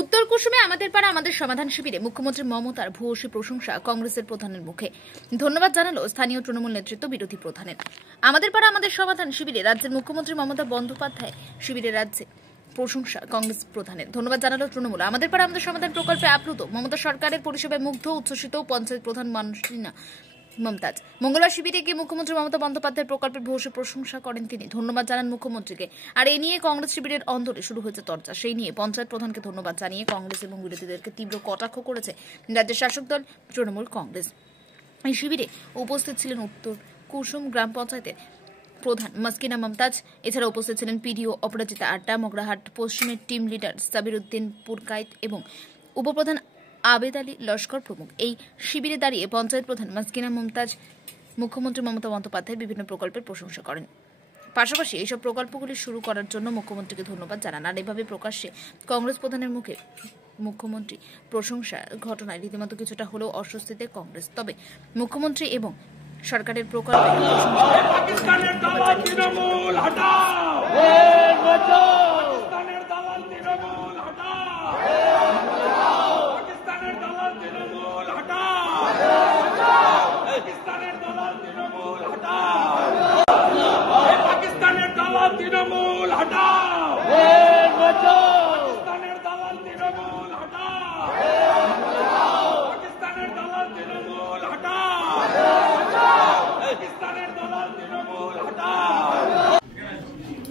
উত্তর কুসুমে আমাদের পাড়া আমাদের সমাধান শিবিরে মুখ্যমন্ত্রী মমতার ভূয়সী প্রশংসা কংগ্রেসের প্রধানের মুখে। ধন্যবাদ জানালো স্থানীয় তৃণমূল নেতৃত্ব বিরোধী প্রধানের। আমাদের পাড়া আমাদের সমাধান শিবিরে রাজ্যের মুখ্যমন্ত্রী মমতা বন্দ্যোপাধ্যায় শিবিরে রাজ্যে প্রশংসা কংগ্রেস প্রধানের। ধন্যবাদ জানালো তৃণমূল। আমাদের পাড়া আমাদের সমাধান প্রকল্পে আপ্লুত মমতা সরকারের পরিষেবায় মুগ্ধ উচ্ছ্বসিত পঞ্চায়েত প্রধান মানসিনা মমতাজ। মঙ্গলবার শিবিরে গিয়ে মুখ্যমন্ত্রী মমতা বন্দ্যোপাধ্যায়ের প্রকল্পের ভূয়সী প্রশংসা করেন তিনি। ধন্যবাদ জানান মুখ্যমন্ত্রীকে। আর এই নিয়ে কংগ্রেস শিবিরের অন্তরে শুরু হয়েছে চর্চা। সেই নিয়ে পঞ্চায়েত প্রধানকে ধন্যবাদ জানিয়ে কংগ্রেস এবং বিরোধীদেরকে তীব্র কটাক্ষ করেছে রাজ্যের শাসক দল তৃণমূল কংগ্রেস। এই শিবিরে উপস্থিত ছিলেন উত্তর কুসুম গ্রাম পঞ্চায়েতের প্রধান মাসকিনা মমতাজ। এছাড়া উপস্থিত ছিলেন পিডিও অপরাজিতা আড্ডা, মগরাহাট পশ্চিমের টিম লিডার সাবির উদ্দিন পুরকাইত এবং উপপ্রধান আবেদ আলী লস্কর প্রমুখ। এই শিবিরে দাঁড়িয়ে পঞ্চায়েত প্রধান মাসকিনা মমতাজ মুখ্যমন্ত্রী মমতা বন্দ্যোপাধ্যায়ের বিভিন্ন প্রকল্পের প্রশংসা করেন। পাশাপাশি এইসব প্রকল্পগুলি শুরু করার জন্য মুখ্যমন্ত্রীকে ধন্যবাদ জানান। আর এভাবে প্রকাশ্যে কংগ্রেস প্রধানের মুখে মুখ্যমন্ত্রী প্রশংসা ঘটনায় রীতিমতো কিছুটা হলেও অস্বস্তিতে কংগ্রেস। তবে মুখ্যমন্ত্রী এবং সরকারের প্রকল্পে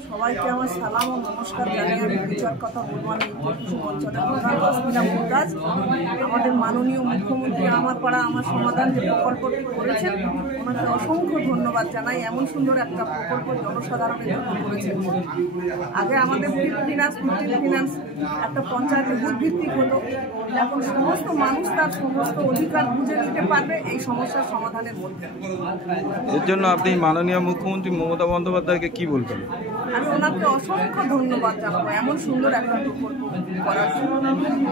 সবাইকে আমার সালাম ও নমস্কার জানিয়ে আমি বিচার কথা বলবো। আমি কুসুম অঞ্চলের প্রধান মাসকিনা মমতাজ। আমাদের মাননীয় মুখ্যমন্ত্রী আমার পাড়া আমার সমাধান যে প্রকল্পটি করেছেন ওনাকে অসংখ্য ধন্যবাদ জানাই। এমন সুন্দর একটা প্রকল্প জনসাধারণের জন্য করেছেন। আগে আমাদের ফিনান্স একটা পঞ্চায়েতে বুথ ভিত্তিক হতো, এখন সমস্ত মানুষ তার সমস্ত অধিকার বুঝে নিতে পারবে এই সমস্যার সমাধানের মধ্যে। এর জন্য আপনি মাননীয় মুখ্যমন্ত্রী মমতা বন্দ্যোপাধ্যায়কে কি বলবেন? আমি ওনাকে অসংখ্য ধন্যবাদ জানাবো এমন সুন্দর একটা প্রকল্প করার জন্য,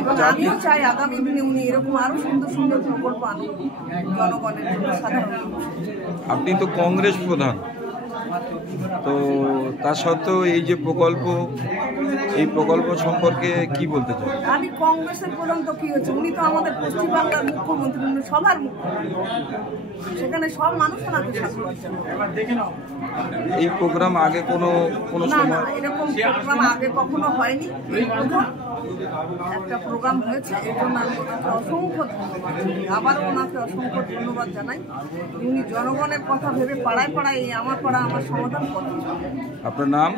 এবং আমিও চাই আগামী দিনে উনি এরকম আরো সুন্দর সুন্দর প্রকল্প আনুন জনগণের জন্য, সাধারণ। আপনি তো কংগ্রেস প্রধান, তো তা সত্ত্বেও এই যে প্রকল্প, এই প্রকল্প সম্পর্কে কি বলতে চান? আমি কংগ্রেসের প্রধান তো কি হচ্ছে, উনি তো আমাদের পশ্চিমবাংলার মুখ্যমন্ত্রী, উনি সবার মুখ্যমন্ত্রী, সেখানে সব মানুষ ওনাকে সাধুবাদ জানায়। এই প্রোগ্রাম আগে কোনো সময় এরকম প্রোগ্রাম আগে কখনো হয়নি, এই প্রথম একটা প্রোগ্রাম হয়েছে। এই জন্য আমি ওনাকে অসংখ্য ধন্যবাদ, আবার ওনাকে অসংখ্য ধন্যবাদ জানাই। উনি জনগণের কথা ভেবে পাড়ায় পাড়ায় এই আমার পাড়া আমার সমাধান করেন। আপনার নাম?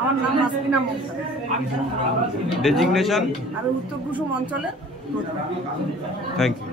আমার নাম মাসকিনা মমতাজ। ডেজিগনেশন? আমি উত্তর কুসুম অঞ্চলের প্রধান। Thank you.